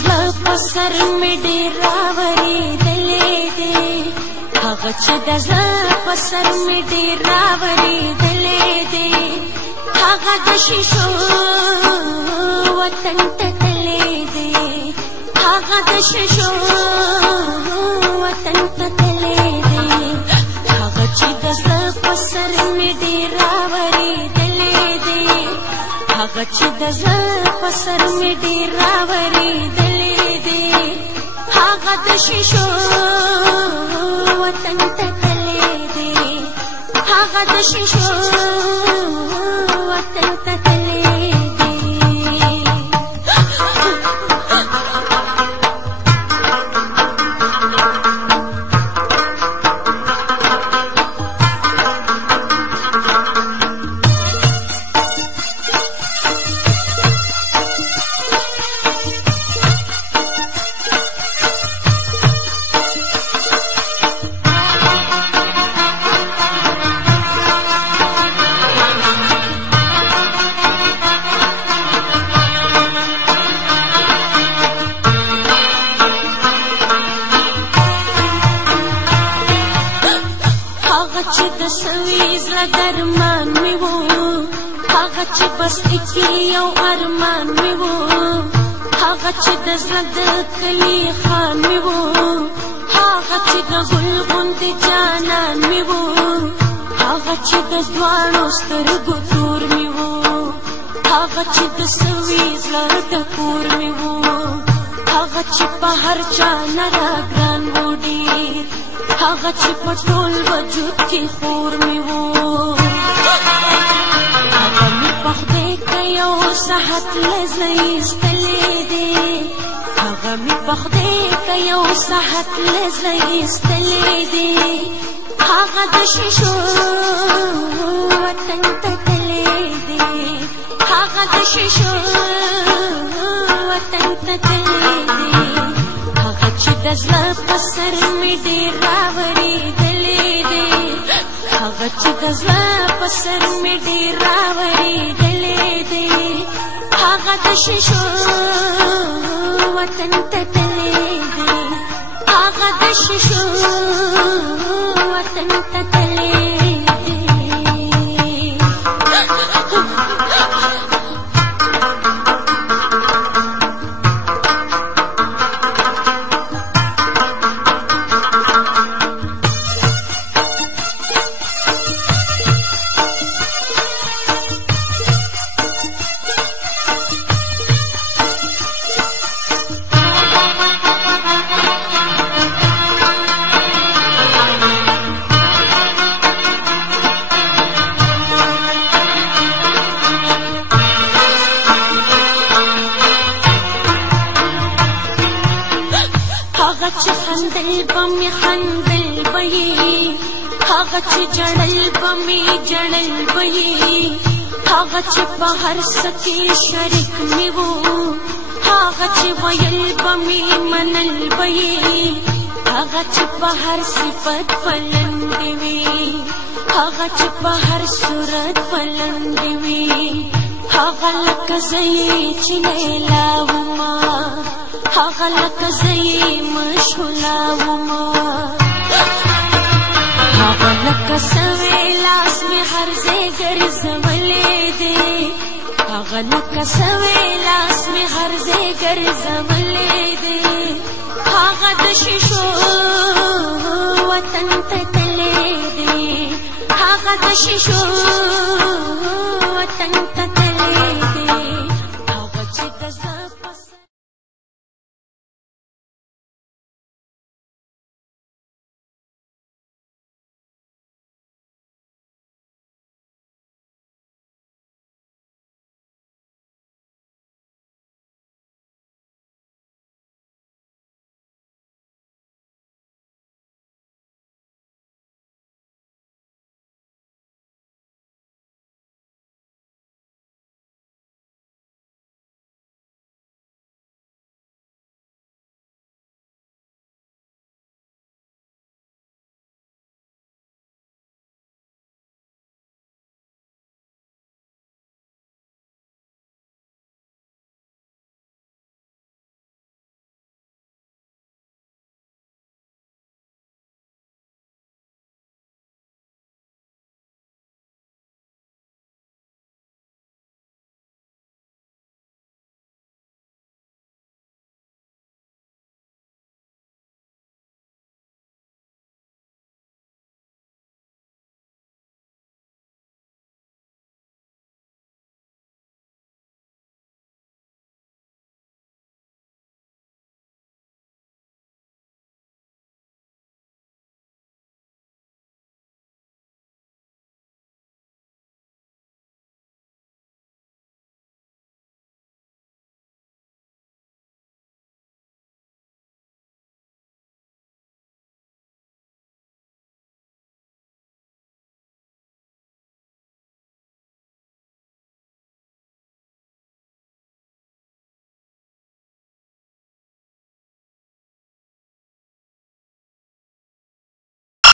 زړه په سر مې ډېراورې دلې دې هغه چې د زړه په سر مې ډېراورې دلې دې هغه د شیشو وطن ته تللی دی هغه د شیشو وطن ته تللی دی هغه چې د زړه په سر مې ډېراورې دلې دې هغه چې د زړه په سر مې ډېراورې دلې دې هغه د شیشو وطن ته تللی دی هغه د شیشو وطن ته تللی دی چې د سوي زړه درمان مې و هغه چې بستي کې یو ارمان مې و هغه چې د زړه د کلي خان مې و هغه چې د ګل غوندې جانان مې و هغه چې د دواړو سترګو تور مې و هغه چې د سوي زړه ټکور مې و هغه چې په هر چا نه راګران و ډېر هغه چې په ټول وجود کې خور مې و هغه مې په خدای که یو صحت له زړه ایستلی دی هغه مې په خدای که یو صحت له زړه ایستلی دی هغه د شیشو وطن ته تللی دی هغه د شیشو وطن ته تللی دی هغه چې د زړه په سر مې ډېراورې دلې دې هغه چې د زړه په سر مې ډېراورې دلې دې هغه د شیشو وطن ته تللی دی هغه د شیشو وطن ته تللی دی هغه چې خندل به مې خندل به یې هغه چې ژړل به مې ژړل به یې هغه چې په هر څه کې شریک مې و هغه چې ویل به مې منل به یې هغه چې په هر صفت پلندې وي هغه چې په هر صورت پلندې وي هغه لکه زه یې چې لیلا ومه هغه لکه زه یې مشهوله ومه هغه لکه سوی لاس مې هر ځای ګرځولی دی هغه لکه سوی لاس مې هر ځای ګرځولی دی هغه د شیشو وطن ته تللی دی هغه د شیشو